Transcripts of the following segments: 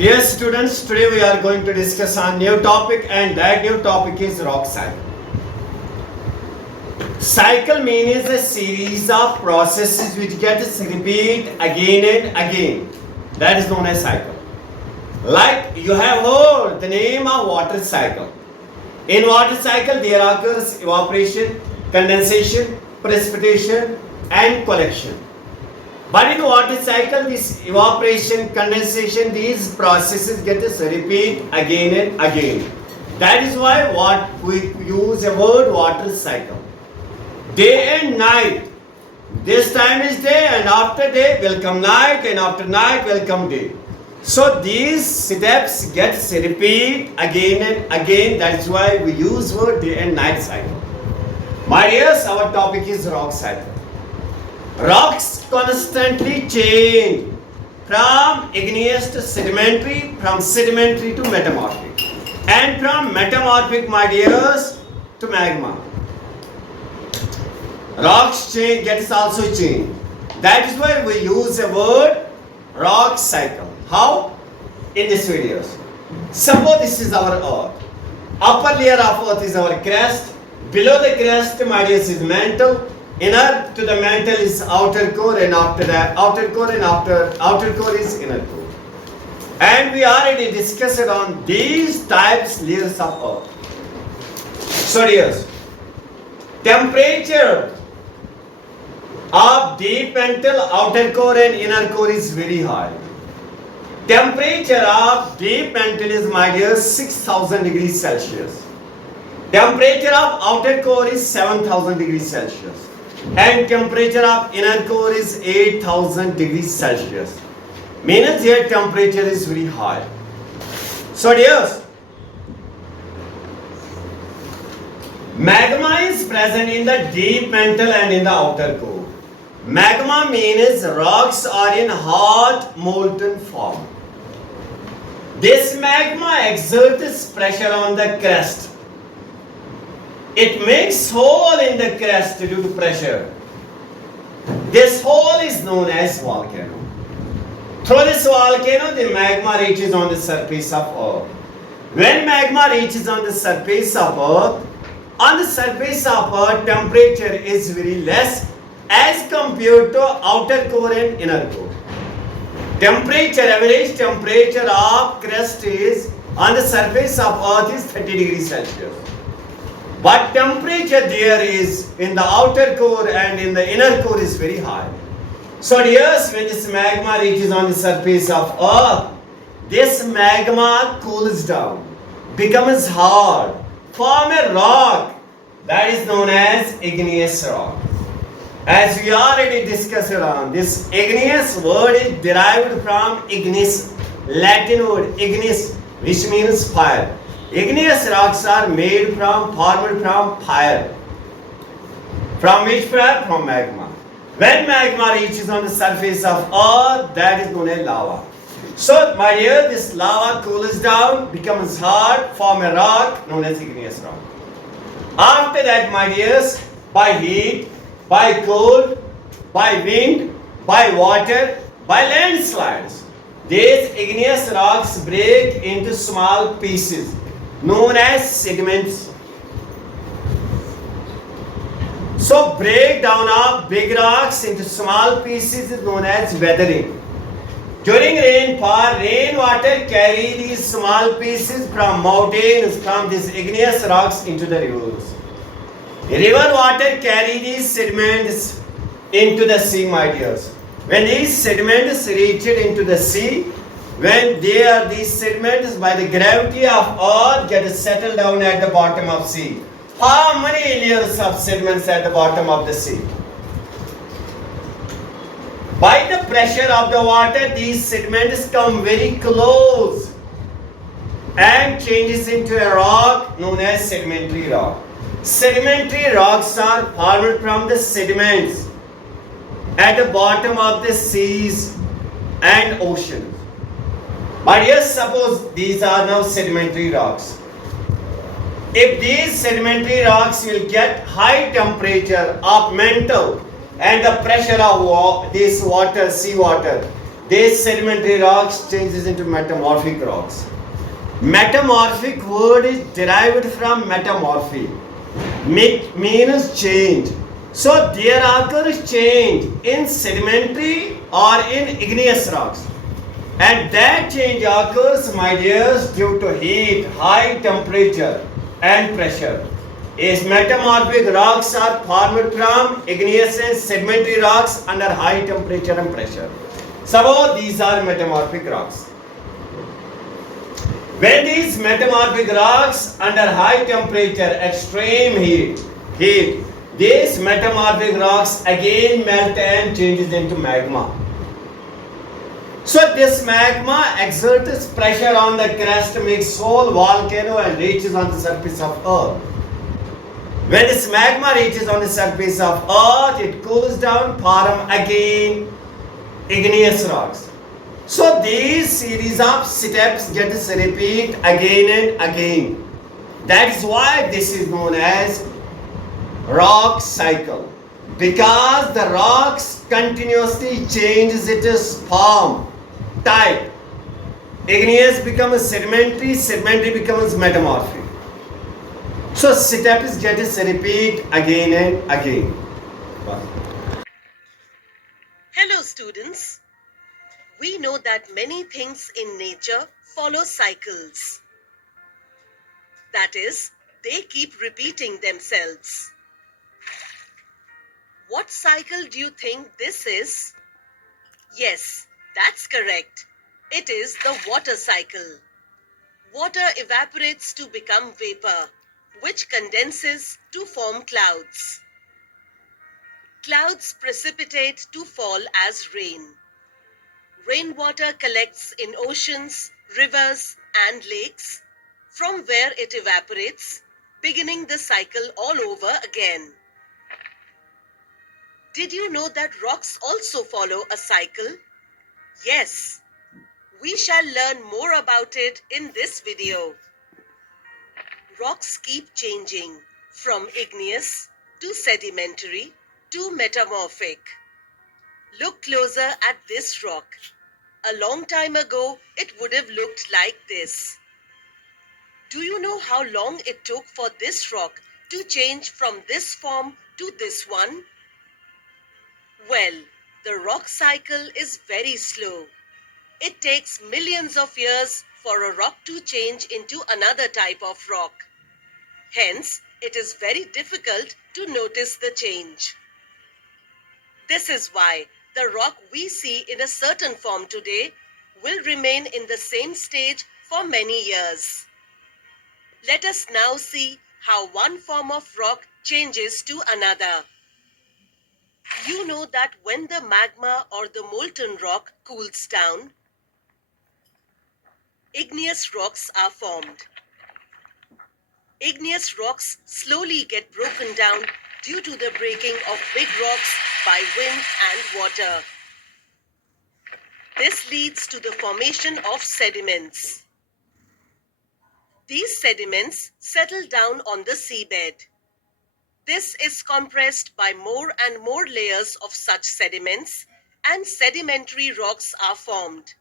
Dear students, today we are going to discuss a new topic, and that new topic is rock cycle. Cycle means a series of processes which gets repeat again and again. That is known as cycle. Like you have heard the name of water cycle. In water cycle there occurs evaporation, condensation, precipitation and collection. But in water cycle, this evaporation, condensation, these processes get us repeat again and again. That is why what we use a word water cycle. Day and night. This time is day, and after day will come night, and after night will come day. So these steps gets repeat again and again. That is why we use word day and night cycle. My dears, our topic is rock cycle. Rocks constantly change from igneous to sedimentary, from sedimentary to metamorphic, and from metamorphic, my dears, to magma. Rocks change, gets also changed. That is why we use a word rock cycle. How? In this video. Suppose this is our earth. Upper layer of earth is our crust. Below the crust, my dears, is mantle. Inner to the mantle is outer core, and after that outer core, and after outer core is inner core. And we already discussed on these types layers of earth. So dears, temperature of deep mantle, outer core and inner core is very high. Temperature of deep mantle is, my dear, 6000 degrees Celsius. Temperature of outer core is 7000 degrees Celsius. And temperature of inner core is 8000 degrees Celsius. Means here temperature is very high. So dears, magma is present in the deep mantle and in the outer core. Magma means rocks are in hot molten form. This magma exerts pressure on the crust. It makes hole in the crust due to pressure. This hole is known as volcano. Through this volcano, the magma reaches on the surface of earth. When magma reaches on the surface of earth, temperature is very less as compared to outer core and inner core. Average temperature of crust is on the surface of earth is 30 degrees Celsius. But temperature there is in the outer core and in the inner core is very high. So dears, when this magma reaches on the surface of earth, this magma cools down, becomes hard, form a rock that is known as igneous rock. As we already discussed on, this igneous word is derived from ignis, Latin word ignis, which means fire. Igneous rocks are formed from fire. From which fire? From magma. When magma reaches on the surface of earth, that is known as lava. So, my dear, this lava cools down, becomes hard, form a rock known as igneous rock. After that, my dears, by heat, by cold, by wind, by water, by landslides, these igneous rocks break into small pieces known as segments. So breakdown of big rocks into small pieces is known as weathering. During rainfall, rainwater carry these small pieces from mountains, from these igneous rocks into the rivers. River water carry these sediments into the sea, my dears. When these sediments reach into the sea, when these sediments by the gravity of earth get settled down at the bottom of sea. How many layers of sediments at the bottom of the sea? By the pressure of the water, these sediments come very close and changes into a rock known as sedimentary rock. Sedimentary rocks are formed from the sediments at the bottom of the seas and oceans. But yes, suppose these are now sedimentary rocks. If these sedimentary rocks will get high temperature of mantle and the pressure of this water, sea water, These sedimentary rocks changes into metamorphic rocks. Metamorphic word is derived from metamorphy, means change. So there occurs change in sedimentary or in igneous rocks. And that change occurs, my dears, due to heat, high temperature and pressure. Is metamorphic rocks are formed from igneous and sedimentary rocks under high temperature and pressure. So these are metamorphic rocks. When these metamorphic rocks under high temperature, extreme heat, these metamorphic rocks again melt and changes into magma. So this magma exerts pressure on the crust, makes whole volcano and reaches on the surface of earth. When this magma reaches on the surface of earth, it cools down, form again igneous rocks. So these series of steps get repeat again and again. That is why this is known as rock cycle. Because the rocks continuously changes its form, type. Igneous becomes sedimentary, sedimentary becomes metamorphic. So steps get repeat again and again. Hello students. We know that many things in nature follow cycles. That is, they keep repeating themselves. What cycle do you think this is? Yes, that's correct. It is the water cycle. Water evaporates to become vapor, which condenses to form clouds. Clouds precipitate to fall as rain. Rainwater collects in oceans, rivers, and lakes, from where it evaporates, beginning the cycle all over again. Did you know that rocks also follow a cycle? Yes. We shall learn more about it in this video. Rocks keep changing from igneous to sedimentary to metamorphic. Look closer at this rock. A long time ago, it would have looked like this. Do you know how long it took for this rock to change from this form to this one? Well, the rock cycle is very slow. It takes millions of years for a rock to change into another type of rock. Hence, it is very difficult to notice the change. This is why the rock we see in a certain form today will remain in the same stage for many years. Let us now see how one form of rock changes to another. You know that when the magma or the molten rock cools down, igneous rocks are formed. Igneous rocks slowly get broken down due to the breaking of big rocks by wind and water. This leads to the formation of sediments. These sediments settle down on the seabed. This is compressed by more and more layers of such sediments, and sedimentary rocks are formed.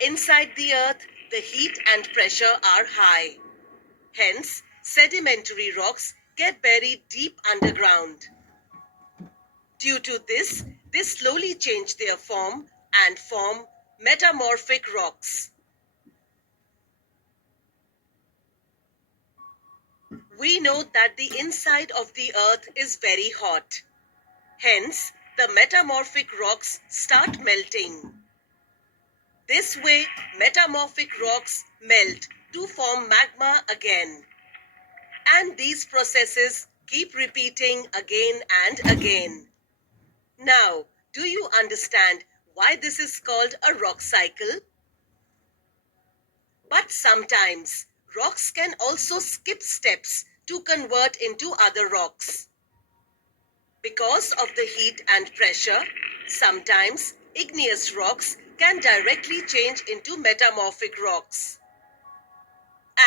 Inside the earth, the heat and pressure are high. Hence, sedimentary rocks get buried deep underground. Due to this, they slowly change their form and form metamorphic rocks. We know that the inside of the earth is very hot. Hence, the metamorphic rocks start melting. This way, metamorphic rocks melt to form magma again. And these processes keep repeating again and again. Now, do you understand why this is called a rock cycle? But sometimes, rocks can also skip steps to convert into other rocks. Because of the heat and pressure, sometimes igneous rocks can directly change into metamorphic rocks.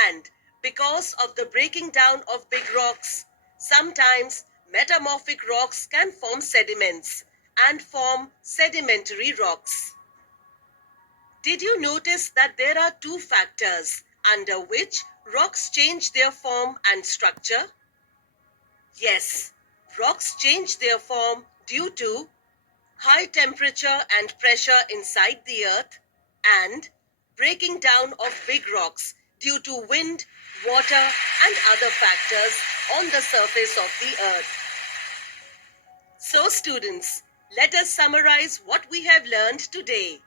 And because of the breaking down of big rocks, sometimes metamorphic rocks can form sediments and form sedimentary rocks. Did you notice that there are two factors under which rocks change their form and structure? Yes, rocks change their form due to high temperature and pressure inside the earth and breaking down of big rocks due to wind, water, and other factors on the surface of the earth. So, students, let us summarize what we have learned today.